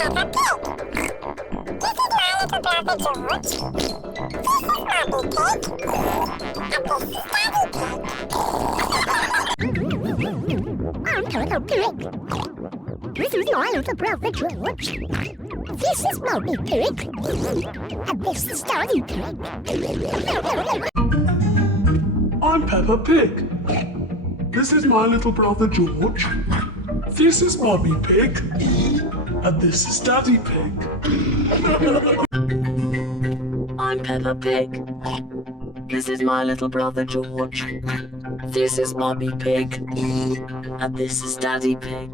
Peppa Pig. This is my little brother George. This is Mummy Pig. And this is Daddy Pig. I'm Peppa Pig. This is my little brother George. This is Mummy Pig. And this is Daddy Pig. I'm Peppa Pig. This is my little brother George. This is Mummy Pig. And this is Daddy Pig. I'm Peppa Pig. This is my little brother George. This is Mummy Pig. And this is Daddy Pig.